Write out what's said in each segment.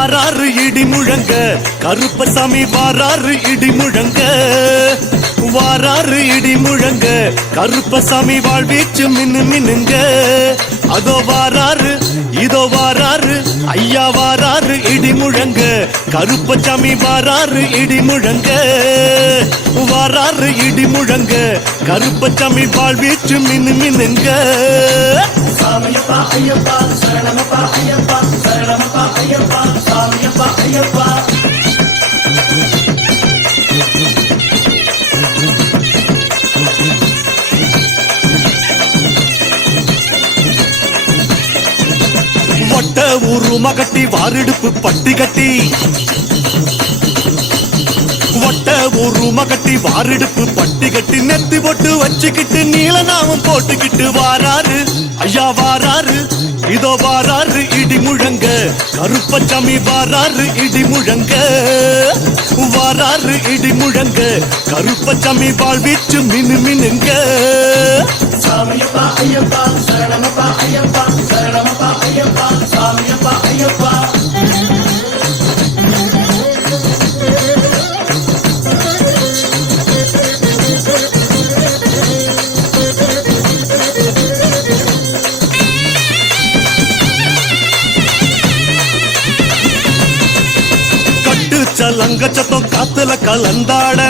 வாராறு இடி முழங்க கருப்பசாமி வாராறு இடி முழங்க வாராறு இடி முழங்க கருப்பசாமி வாழ்வீச்சு மின்னு மின்னுங்க அதோ வாராறு இதோ வாராறு ஐயா வாராறு இடி முழங்க கருப்பசாமி வாராறு இடி முழங்க வாராறு இடி முழங்க கருப்பசாமி வாழ்வீச்சு மின்னு மின்னுங்க சாமியப்பா ஐயப்பா சரணமப்பா ஐயப்பா சரணமப்பா ஐயப்பா சாமியப்பா ஐயப்பா வட்ட உருமா கட்டி வாரிடுப்பு பட்டி கட்டி வட்ட உருமா கட்டி வாரிடுப்பு பட்டி கட்டி நெத்தி போட்டு வச்சுக்கிட்டு நீலநாமம் போட்டுக்கிட்டு வாராரு ஐயா வாராரு இதோ வாராரு இடி முழங்க கருப்பசாமி வாராரு இடி முழங்க வாராரு இடி முழங்க கருப்பசாமி வாழ்வீச்சு மினு மினுங்க சாமியப்பா ஐயப்பா சரணமப்பா ஐயப்பா சரணமப்பா ஐயப்பா சாமியப்பா ஐயப்பா சலங்க சத்தம் காத்துல கலந்தாட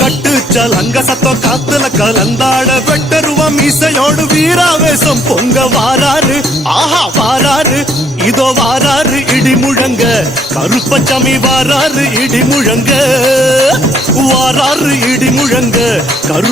கட்டு சலங்க சத்தம் காத்துல கலந்தாட வெட்டருவம் இசையோடு வீராவேசம் பொங்க வாராரு ஆஹா வாராரு இதோ வாராரு இடி முழங்க கருப்பசாமி வாராரு இடி முழங்க வாராரு இடி முழங்க கருப்பு